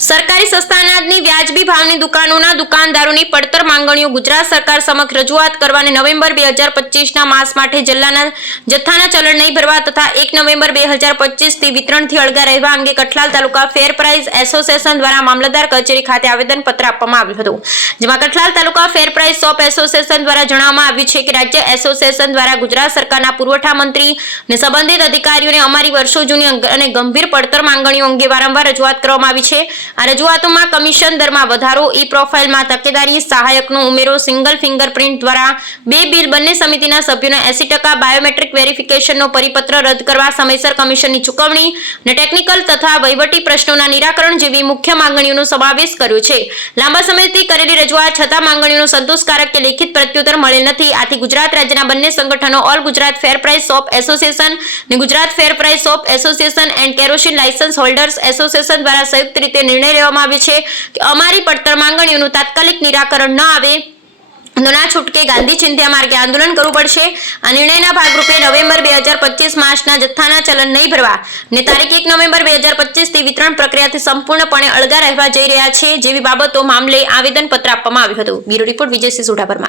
સરકારી સસ્તા વ્યાજબી ભાવની દુકાનોના દુકાનદારોની પડતર માંગણીઓ ગુજરાત સરકાર સમક્ષ રજૂઆત કરવાને નવેમ્બર બે હજાર પચીસના માસ માટે જિલ્લાના જથ્થાના ચલણ નહીં ભરવા તથા એક નવેમ્બર બે હજાર પચીસથી વિતરણથી અળગા રહેવા અંગે Kathlal taluka fair price association દ્વારા મામલતદાર કચેરી ખાતે આવેદનપત્ર આપવામાં આવ્યું હતું. જેમાં Kathlal taluka fair price shop association દ્વારા જણાવવામાં આવ્યું છે કે રાજ્ય એસોસિએશન દ્વારા ગુજરાત સરકારના પુરવઠા મંત્રી અને સંબંધિત અધિકારીઓને અમારી વર્ષો જૂની અને ગંભીર પડતર માંગણીઓ અંગે વારંવાર રજૂઆત કરવામાં આવી છે. આ રજૂઆતોમાં કમિશન દરમાં વધારો, ઈ પ્રોફાઇલમાં તકેદારી, સહાયકનો ઉમેરો, સિંગલ ફિંગરપ્રિન્ટ દ્વારા બે બિલ બંને સમિતિના સભ્યોના એસી ટકા બાયોમેટ્રિક વેરિફિકેશનનો પરિપત્ર રદ કરવા સમયસર કમિશનની ચૂકવણી અને ટેકનિકલ તથા વહીવટી પ્રશ્નોના નિરાકરણ જેવી મુખ્ય માંગણીઓનો સમાવેશ કર્યો છે. લાંબા સમયથી કરેલી રજૂઆત છતાં માંગણીઓનો સંતોષકારક કે લેખિત પ્રત્યુત્તર મળેલ નથી. આથી ગુજરાત રાજ્યના બંને સંગઠનો all Gujarat fair price shop association અને Gujarat fair price shop association and kerosene licence holders association દ્વારા સંયુક્ત રીતે નિર્ણય લેવામાં આવ્યો છે કે અમારી પડતર માંગણીઓનું તાત્કાલિક નિરાકરણ ન આવે. ના છૂટકે ગાંધી ચિંધ્યા માર્ગે આંદોલન કરવું પડશે. આ નિર્ણયના ભાગરૂપે નવેમ્બર બે હજાર પચીસ માર્ચના જથ્થાના ચલન નહીં ભરવા ને તારીખ એક નવેમ્બર બે હજાર પચીસથી વિતરણ પ્રક્રિયાથી સંપૂર્ણપણે અળગા રહેવા જઈ રહ્યા છે. જેવી બાબતો મામલે આવેદનપત્ર આપવામાં આવ્યું હતું. Bureau report Vijaysinh Sudha Parmar